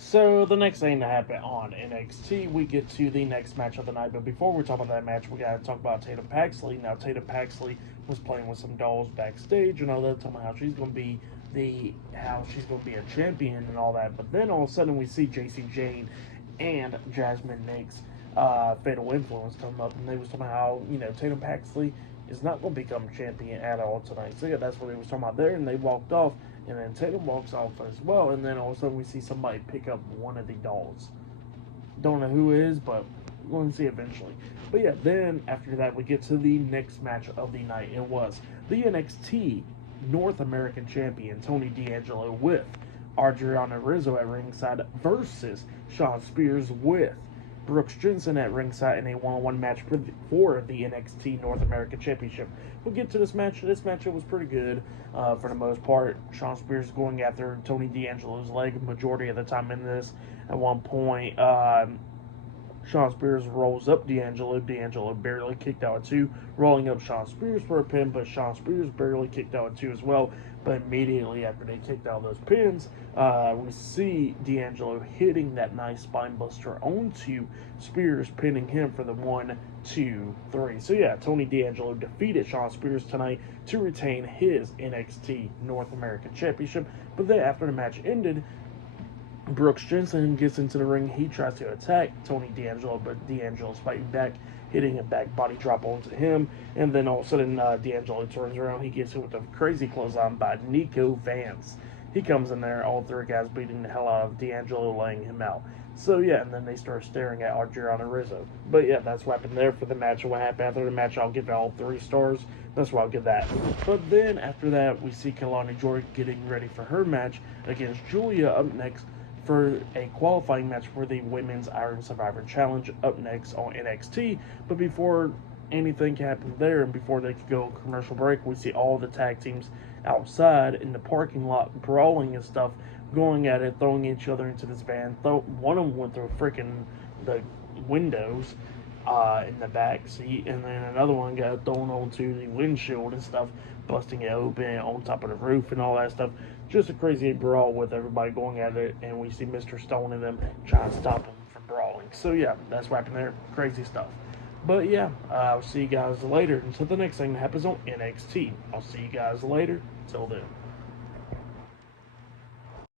So the next thing to happen on NXT, we get to the next match of the night. But before we talk about that match, we gotta talk about Tatum Paxley. Now Tatum Paxley was playing with some dolls backstage and all that, talking about how she's gonna be a champion and all that. But then all of a sudden we see JC Jane and Jasmine Nix, Fatal Influence come up, and they was talking about how Tatum Paxley is not going to become champion at all tonight. So yeah, that's what they was talking about there, and they walked off, and then Tatum walks off as well, and then all of a sudden we see somebody pick up one of the dolls. Don't know who it is, but we're going to see eventually. But yeah, then after that we get to the next match of the night. It was the NXT North American Champion Tony D'Angelo with Adrianna Rizzo at ringside versus Shawn Spears with Brooks Jenson at ringside in a one-on-one match for the NXT North American Championship. We'll get to this match. This matchup was pretty good for the most part. Shawn Spears going after Tony D'Angelo's leg majority of the time in this. At one point, Shawn Spears rolls up D'Angelo. D'Angelo barely kicked out at two, rolling up Shawn Spears for a pin, but Shawn Spears barely kicked out at two as well. But immediately after they kicked out those pins, we see D'Angelo hitting that nice spine buster onto Spears, pinning him for the 1, 2, 3. So yeah, Tony D'Angelo defeated Shawn Spears tonight to retain his NXT North American Championship. But then after the match ended, Brooks Jenson gets into the ring. He tries to attack Tony D'Angelo, but D'Angelo's fighting back, hitting a back body drop onto him. And then all of a sudden, D'Angelo turns around. He gets hit with a crazy clothesline by Nico Vance. He comes in there, all three guys beating the hell out of D'Angelo, laying him out. So yeah, and then they start staring at Adrianna Rizzo. But yeah, that's what happened there for the match. What happened after the match, I'll give it all 3 stars. That's why I'll give that. But then after that, we see Kelani Jordan getting ready for her match against Julia up next for a qualifying match for the Women's Iron Survivor Challenge up next on NXT. But before anything can happen there and before they could go commercial break, we see all the tag teams outside in the parking lot brawling and stuff, going at it, throwing each other into this van. One of them went through freaking the windows in the back seat, and then another one got thrown onto the windshield and stuff, busting it open on top of the roof and all that stuff. Just a crazy brawl with everybody going at it, and we see Mr. Stone and them trying to stop them from brawling. So yeah, that's what happened there. Crazy stuff. But yeah, I'll see you guys later until the next thing that happens on NXT. I'll see you guys later. Till then.